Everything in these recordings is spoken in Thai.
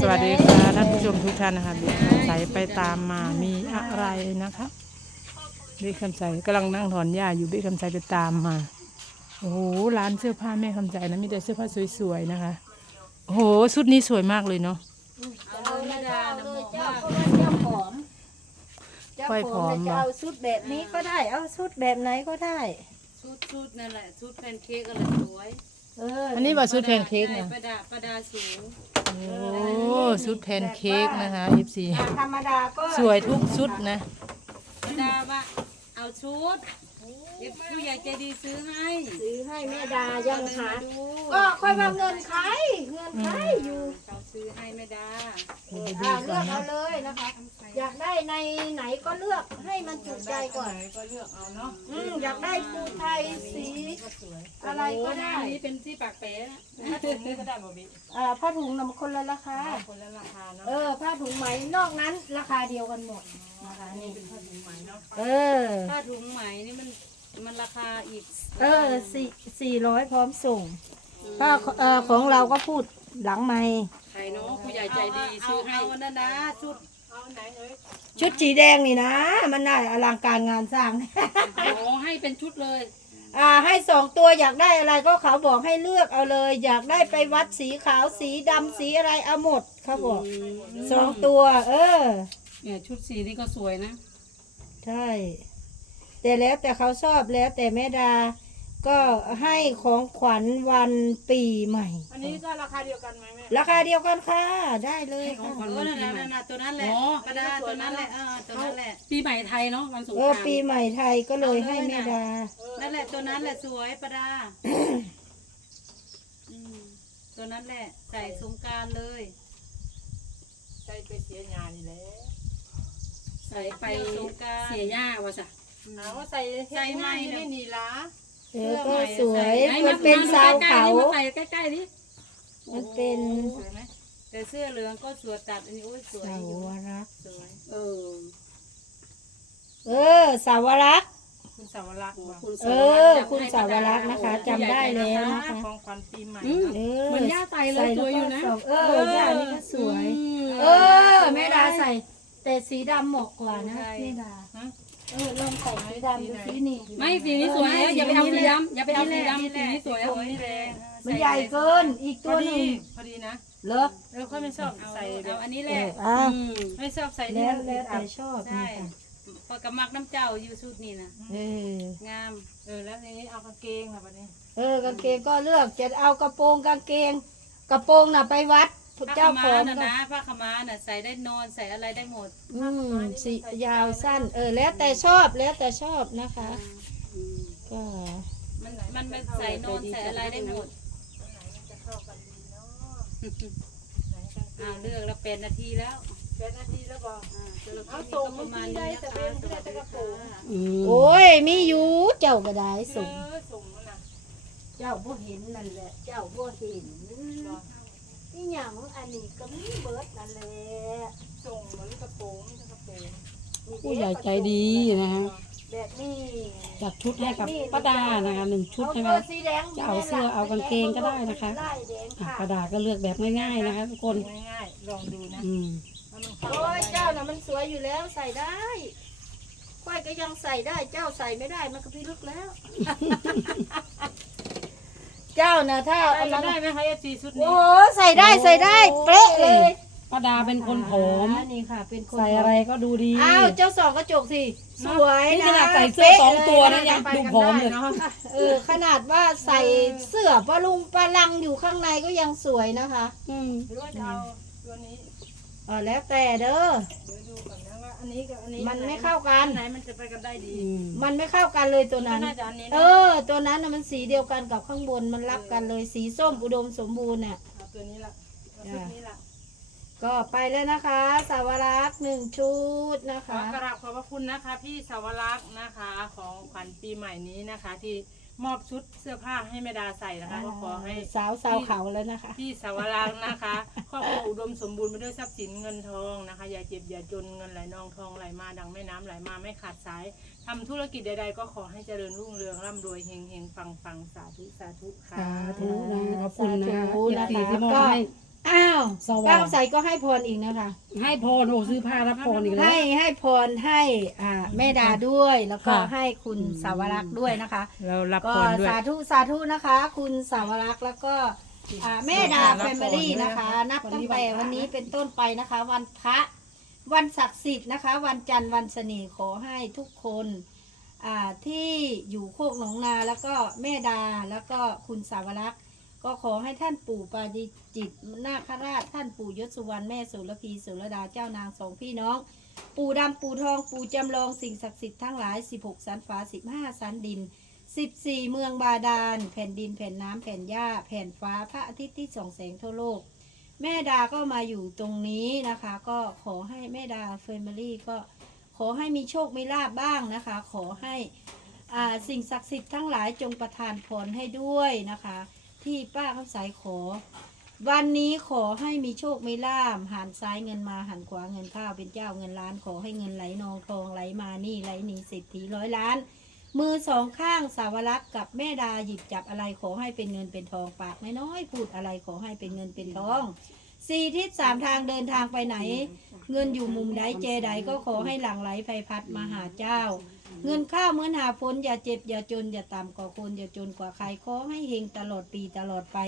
สวัสดีค่ะท่านผู้ชมทุกท่านนะคะบิ๊กคำใสไปตามมามีอะไรนะคะบิ๊กคำใสกำลังนั่งถอนหญ้าอยู่บิ๊กคำใสไปตามมา โอ้โหร้านเสื้อผ้าแม่คำใสนะมีแต่เสื้อผ้าสวยๆนะคะโอ้โหชุดนี้สวยมากเลยเนาะเอาเลยเจ้าเลยเจ้าเพราะว่าเจ้าผอมเจ้าค่อยผอมจะเอาชุดแบบนี้ก็ได้ เอาชุดแบบไหนก็ได้ชุดชุดนั่นแหละชุดแพนเค้กอะไรสวย เอออันนี้ว่าชุดแพนเค้กใช่นะประดาประดาสูง โอ้ชุดแพนเค้กนะคะ FC อ่าธรรมดาก็สวยทุกชุดนะประดาว่าเอาชุดเด็กผู้ใหญ่ใจดีซื้อให้ซื้อให้แม่ดายังหาดูก็ค่อยมาเงินใครเงินใครอยู่เขา ซื้อให้แม่ดาอ่าเลือกเอาเลยนะคะ อยากได้ในไหนก็เลือกให้มันจุใจก่อน ก็เลือกเอาเนาะอืมอยากได้ภูไทยสี อะไรก็ได้อันนี้เป็นที่ปากเป๋นะตรงนี้ก็ได้บ่บิ๊กอ่าผ้าถุงนำคนละราคา คนละราคาเนาะเออ ผ้าถุงไหมนอกนั้นราคาเดียวกันหมดนะคะนี่เป็นผ้าถุงไหมเนาะเออ ถ้าถุงไหมนี่มันมันราคาอีกเออสี่สี่ร้อยพร้อมส่งถ้าเอ่อของเราก็พูดหลังไม่ใค รเนาะผู้ใหญ่ใจดีซื้อให้เอานั่นนะชุดเอาไหนเอ้ยชุดสีแดงนี่นะ มันน่าอลังการงานสร้าง โอ้ให้เป็นชุดเลยอ่าให้สองตัวอยากได้อะไรก็เขาบอกให้เลือกเอาเลย อยากได้ไปวัดสีขาวสีดำสีอะไรเอาหมดเขาบอกสองตัว เออ เนี่ยชุดสีนี่ก็สวยนะ ใช่ แต่แล้วแต่เขาชอบแล้วแต่แม่ดา ก็ให้ของขวัญวันปีใหม่ อันนี้ก็ราคาเดียวกันไหมแม่ ราคาเดียวกันค่ะ ได้เลยขอค่ะงขวัญเออนั่นน่ะนั่นน่ะตัวนั้นแหละอ๋อประดาตัวนั้นแหละเออตัวนั้นแหละ ปีใหม่ไทยเนาะวันสงเอกอรานต์ปีใหม่ไทยก็เลยให้แม่ดา นั่นแหละตัวนั้นแหละสวยประดาอืมตัวนั้นแหละใส่สงกรารเลยใส่ไปเสียงานนี่แหละใส่ไปสงกรารเสียหญ้าวะจ้ะเอาใส่ใส่ไหมไม่นี่ละ เออก็สวยไหมันเป็นดูสาวใกล้เขาๆนี่มาใส่ใกล้ๆดิมันเป็นสวยไหมแต่เสื้อเหลืองก็สวยตัดอันนี้โอ้ยสวยสาอยู่วรักษ์สวยเออเออ สาวรักษ์คุณสาวรักษ์บอกคุณเออคุณสาวรักษ์นะคะจำได้แล้วนะคะ ของขวัญปีใหม่อืมเออเหมือนย่าไตเลยสวยอยู่นะใส่แล้วก็เออย่านี่ก็สวยมเออแม่ดาใส่ แต่สีดำเหมาะกว่านะแม่ดา เออลองใส่สีดำดูสีนี่ ไม่สีนี้สวยแล้วอย่าไปเอาสีดำอย่าไปเอาสีดำสีนี้สวยแล้วนี่แหละมันใหญ่เกิน อีกพตัอวหดีนึงพอดีนะเหรอเออค่อยไม่ชอบเอาใส่แบเอาบอันนี้แหเอละออ้าวอืมไม่ชอบใส่ที่แล้วมันแล้วอัแต่ดชอบใช่นี่ค่ะปากกระมักน้ำเจ้าอยู่ชุดนี้นะเออ งาม เออแล้วทีนี้เอากางเกงค่ะวันนี้ เออกางเกงก็เลือกจะเอากระโปรงกางเกง กระโปรงน่ะไปวัดผ้า เจ้าขาวขม้าองน่ะก็นะผ้าขาวม้าน่ะใส่ได้นอนใส่อะไรได้หมดอืมสียาวสั้น เออ แล้วแต่ชอบแล้วแต่ชอบนะคะอืมก็ มันมันมันใส่นอนใส่อะไรได้หมดอ้าวเลือกแล้วเป็นนาทีแล้วเป็นนาทีแล้วบอกอ่าสำหรับคเอาลิปส่งนี้ก็ประมาณที่นี้ได้นะแต่คะเป็นสวัสแต่ดีกระโปรงค่ะอืมโอ้ยมีอยู่เจ้าก็ได้ส่งเออส่งมันนะเจ้าบ่เห็นนั่นแหละ เจ้าบ่เห็น นี่หยังอันนี้ก็มีเบิดนั่นแหละส่งเหมือนกระโปรงกระโปรงผู้ใหญ่ใจดีนะฮะแบบนี้จัดชุดให้กับป้าดานะคะหนึ่งชุดใช่ไหมเอาสีแดงจะเอาเสื้อเอากางเกงก็ได้นะคะลายแดงอะค่ะป้าดาก็เลือกแบบง่ายๆนะคะทุกคน ง่ายๆลองดูนะอืมว่ามันเข้าโอ้ยกันไหมเจ้าน่ะมันสวยอยู่แล้วใส่ได้ค่อยก็ยังใส่ได้เจ้าใส่ไม่ได้มันก็พิลึกแล้ว เจ้าน่ะถ้าใส่อันกันั้นนได้ไหมคะเอฟซีชุดนี้โอ้ใส่ได้ใส่ได้เป๊ะเลยป้าดาเป็นคนผอม นี่ค่ะ เป็นคนใส่อะไรก็ดูดีอ้าวเจ้าสองกระจกสิสวยนี่นะขนาดใส่เสื้อสองตัวนะเป๊ะยังดูผอมเลยเนาะเออขนาดว่าใส่เสื้อปะลุงปะลังอยู่ข้างในก็ยังสวยนะคะ อืมหรือว่าจะเอาตัวนี้ เออแล้วแต่เด้อเดี๋ยวดูก่ อนนะว่าอันนี้กับอันนี้มันไม่เข้ากัน อันไหนมันจะไปกันได้ดีอืมมันไม่เข้ากันเลยตัวก็นั้นน่าจะอันนี้เอนะอตัวนั้นน่ะมันสีเดียวกันกับข้างบนมันรับกันเลยสีส้มอุดมสมบูรณ์เนี่ยเอาตัวนี้ละเอาชุดนี้ละก็ไปแล้วนะคะ สาวรักษ์หนึ่งชุดนะขอคะ กราบขอบพระคุณนะคะ พี่สาวรักษ์นะคะ ของขวัญปีใหม่นี้นะคะ ที่ มอบชุดเสื้อผ้าให้แม่ดาใส่นะคะก็ขอให้สาวสาวเขาแล้วนะคะ พี่สาวรักษ์นะคะครอบครัวอุดมสมบูรณ์ไปด้วยทรัพย์สินเงินทองนะคะ อย่าเจ็บอย่าจนเงินไหลนองทองไหลมาดังแม่น้ำไหลมาไม่ขาดสายทำธุรกิจใดๆ ก็ขอให้เจริญรุ่งเรืองร่ำรวยเฮงเฮงปังปังสาธุสาธุค่ะสาธุนะขอบคุณนะคะสาธุเอฟซีนะคะที่มอบก็ให้ อ้าวสวป้าคำใสก็ให้พรอีกนะคะ ให้พรโอ้ซื้อผ้ารับพรอีกแล้ว ให้ให้พรให้อ่าแม่ดาด้วยแล้วก็ค่ะ ให้คุณสาวรักษ์ด้วยนะคะ เรารับก็พรด้วย สาธุสาธุนะคะ คุณสาวรักษ์แล้วก็อ่าแม่ดาแฟมิลี่นะคะ นับตั้งแต่วันนี้เป็นต้นไปนะคะ วันพระวันศักดิ์สิทธิ์นะคะ วันจันทร์วันเสน่ห์ขอให้ทุกคนอ่าที่อยู่โคกหนองนาแล้วก็แม่ดาแล้วก็คุณสาวรักษ์ ก็ขอให้ท่านปู่ปาดิจิตนาคราชท่านปู่ยศสุวรรณแม่สุรพีสุรดาเจ้านางสองพี่น้อง ปู่ดำปู่ทองปู่จำลองสิ่งศักดิ์สิทธิ์ทั้งหลาย 16 สันฟ้า 15 สันดิน 14 เมืองบาดาล แผ่นดินแผ่นน้ำแผ่นหญ้า แผ่นฟ้าพระอาทิตย์ที่ส่องแสงทั่วโลก แม่ดาก็มาอยู่ตรงนี้นะคะ ก็ขอให้แม่ดาเฟมิลี่ก็ขอให้มีโชคมีลาบบ้างนะคะ ขอให้สิ่งศักดิ์สิทธิ์ทั้งหลายจงประทานพรให้ด้วยนะคะ ที่ป้าคำสายขอ วันนี้ขอให้มีโชคมีลาบหันซ้ายเงินมาหันขวาเงินข้าวเป็นเจ้าเงินล้านขอให้เงินไหลนองทองไหลมานี่ไหลหนีเศรษฐีร้อยล้าน มือสองข้างสาวรักษ์กับแม่ดาหยิบจับอะไรขอให้เป็นเงินเป็นทองปากไม่น้อยพูดอะไรขอให้เป็นเงินเป็นทองสี่ทิศสามทางเดินทางไปไหน เงินอยู่มุมใดเจใดก็ขอให้หลั่งไหลไฟพัดมาหาเจ้า เงินข้าวเหมือนหาฝนอย่าเจ็บอย่าจนอย่าต่ำกว่าคนอย่าจนกว่าใครขอให้เฮงตลอดปีตลอดไป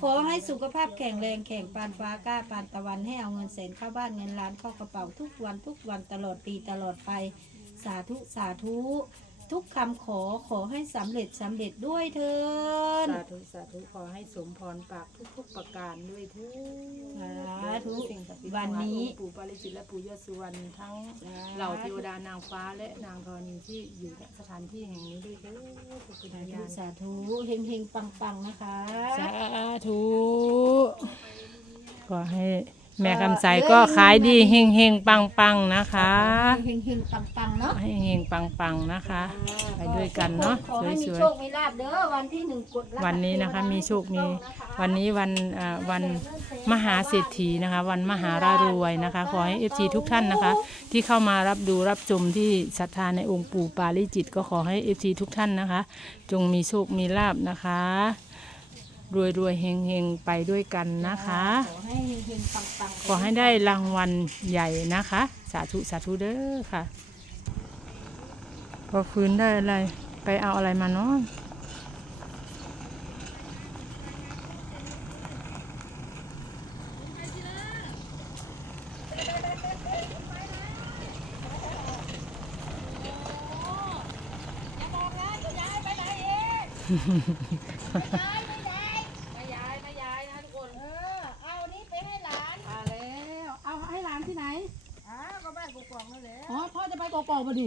ขอให้สุขภาพแข็งแรงแข็งปานฟ้ากล้าปานตะวันให้เอาเงินแสนเข้าบ้านเงินล้านเข้ากระเป๋าทุกวันทุกวันตลอดปีตลอดไป สาธุสาธุ ทุกคำขอขอให้สำเร็จสำเร็จด้วยเถิน สาธุสาธุขอให้สมพรปากทุกๆประการด้วยเถิดสาธุสิ่งศักดิ์สิทธิ์วันนี้ทั้งหลายองค์ปู่ปาริจิตและปู่ยศสุวรรณทั้งเหล่าเทวดานางฟ้าและนางธรณีที่อยู่ณสถานที่แห่งนี้ด้วยเถิดขอบคุณสาอาธุจารย์สาธุเฮงเฮงปังปังๆนะคะ สาธุ ขอให้ แม่คำใสก็ขายดีเฮงเฮงปังปังๆนะคะ เฮงเฮงปังปังๆเนาะให้เฮงปังปังๆนะคะ ไปด้วยกันเนาะขอให้มีสวยๆโชคมีลาบเด้อวันที่หนึ่งกดรหัสวันนี้นะคะ มีโชค มีถูกต้องนะคะวันนี้วันอ่าวันมหาเศรษฐีนะคะ วันมหารารวยนะคะ ขอให้เอฟซีทุกท่านนะคะ ที่เข้ามารับดูรับชมที่ศรัทธาในองค์ปู่ปาริจิต ก็ขอให้เอฟซีทุกท่านนะคะ จงมีโชค มีลาบนะคะ รวยรวยเฮงเฮงไปด้วยกันนะคะ ขอให้เฮงๆปังๆขอให้ได้รางวัลใหญ่นะคะ สาธุสาธุเด้อค่ะพอฟื้นได้อะไร ไปเอาอะไรมาเนาะเอานี้ไปให้หลาน มาแล้วเอาให้หลานที่ไหน อ้าวก็บ้านกุกกองนั่นแหละ อ๋อ พ่อจะไปกอกๆมาดิ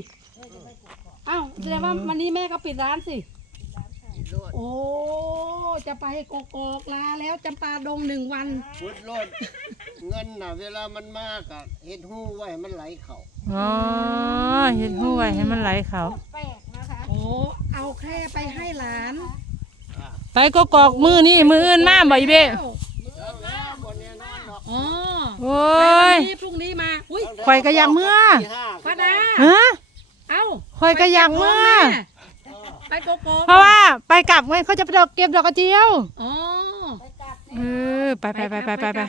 อ้าวแสดงว่าวันนี้แม่ก็ปิดร้านสิ โอ้ จะไปกอกลาแล้วจำปาดงหนึ่งวัน พุดโลดเงินน่ะเวลามันมากอะเฮ็ดหู้ไว้ให้มันไหลเข้าอ๋อเห็ดห้วยให้มันไหลเขา แปลกนะคะโอ้ เอาแค่ไปให้หลานไปก็กอกมือนี่มืออื่นมาบ่อยเบ้แล้วแล้วบนแน่นอนหรอกอ๋อโอ้ไปวัย นนี้พรุ่งนี้มา อุ้ย ข่อยก็อยากเมื่อ ตีห้า ฮะเอ้าข่อยก็อยากเมื่อไปกอกๆเพราะว่าไปกลับไงเขาจะไปดอกเก็บดอกกระเจียวอ๋อเออไปไปไปไปไปไปไป